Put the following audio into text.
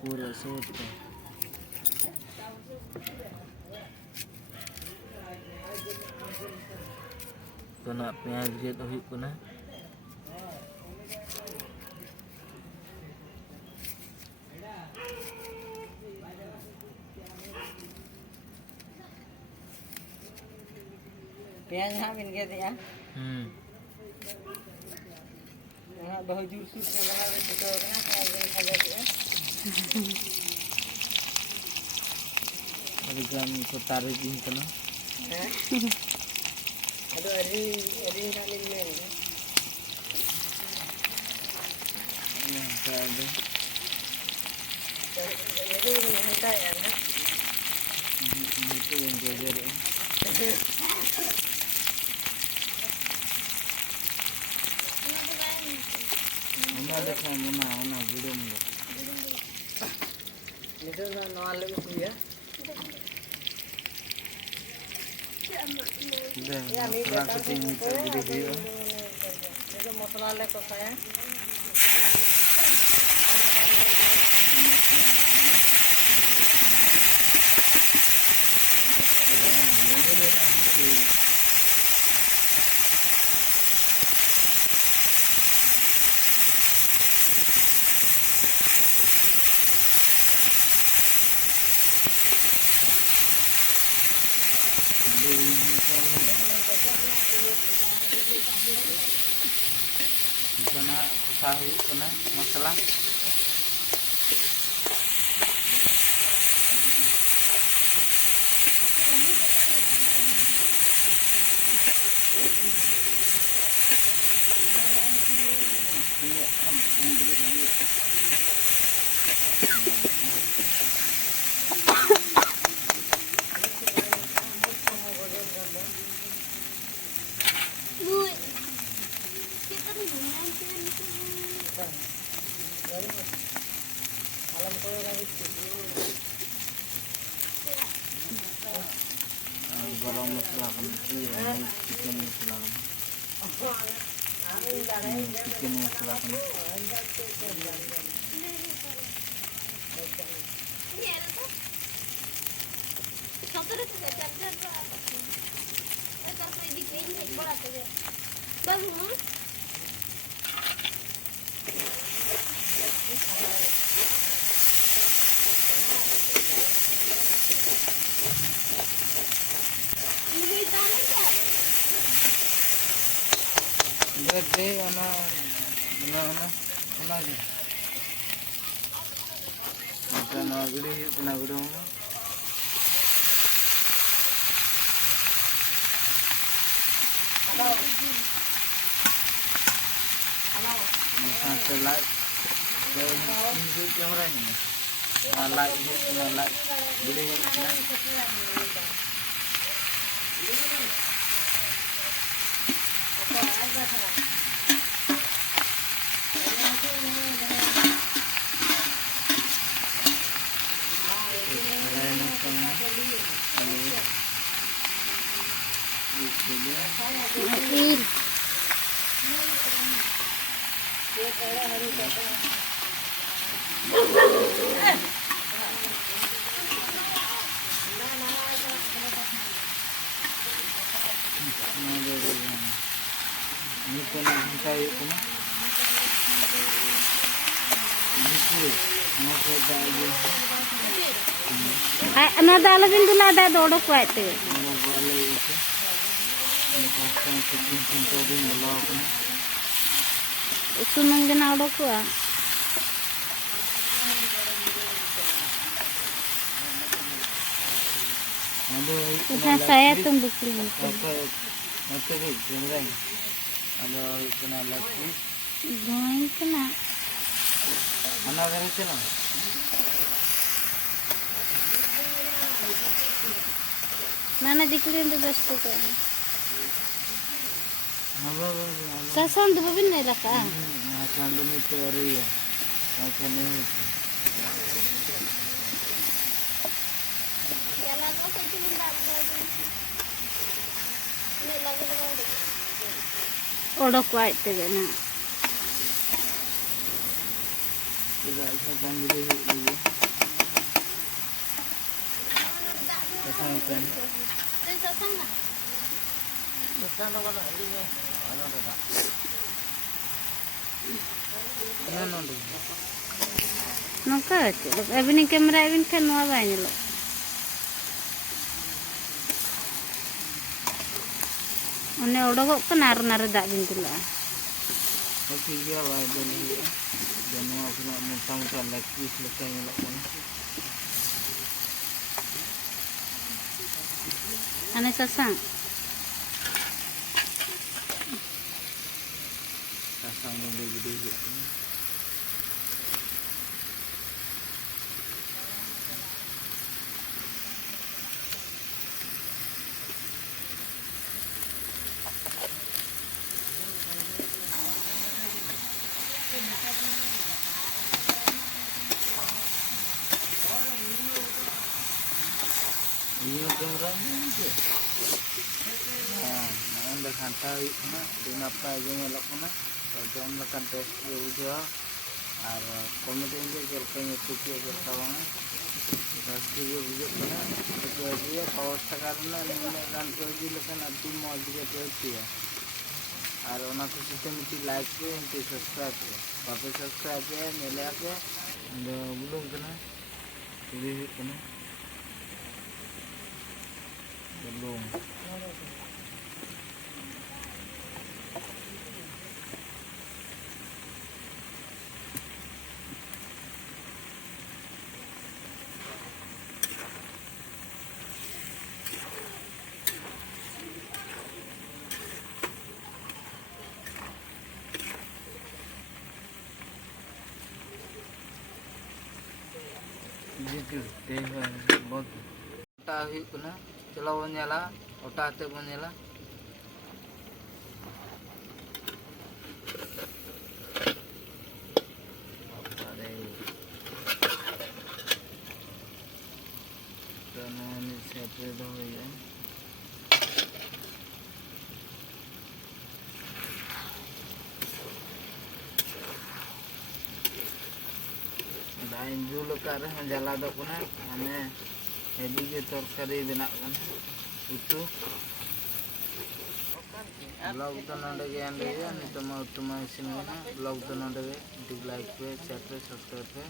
पूरा सोता तो ना प्याज गेट हुई को ना प्याज हाँ मिल गया दिया हाँ बहुत दूर सूट से बना रहे तो ना प्याज खा जाते हैं अरे ग्राम को तारे दिन करना अरे अरे अरे खाली में ये होता है यार ना itu yang jajar mana ada kamu mana belum loh itu nol lebih ya udah masalah ketinggi jadi dia itu masalah lekok saya kena usaha kena masalah garam masalah kan chicken masalah chicken masalah kan gede ana lagi makan agli kena gedong makan selai dan ini kamera ini like ini kena like boleh kena ini kena hintai kena ana dala bin dula da dodo kwaite sunang gina odo kwa itu saya tunggu klinik nanti kemudian ada kena lagi join kena mana dari sana mana diklin tu bestu kan apa sasan tu babin naik laka makan demi teori ya makan ini odo kwaite gana Tidak sasang gede dulu. Sasang ikan. Sasang apa lagi ni? Ano dah? No. Nongka cek. Abin kamera abin kan nuwa banyak lo. One odogok kan nar dak bintu lah. Okey dia lah dulu. Dan aku nak muntah lagi selesai ngelak pun. Ane sasang. Sasang mulai gede. Ini kamera ni je. Anda santai na di napa je ngelak na. Jom lekan tes video ar komedi je kelpanya tuki agar tawang. Pasti je bujuk na. Itu aja power karena ni kan pergi lekan ati mau juga pergi ya. Ar ona ko sistem itu like pe itu subscribe pe. Pape subscribe pe mele ape. Anda belum kena. Jadi kena. Belum. Gitu deh बहुत ओटा हुई कना चलो बन जाला ओटा ते बन जाला अरे तो नोनी सेपरेट हो गई है dain julu kare jala do kuna ane hebi ge torkari benak kan utuh blog to nonde ge ande ya ni to mau isin na blog to nonde ge like pe share pe subscribe pe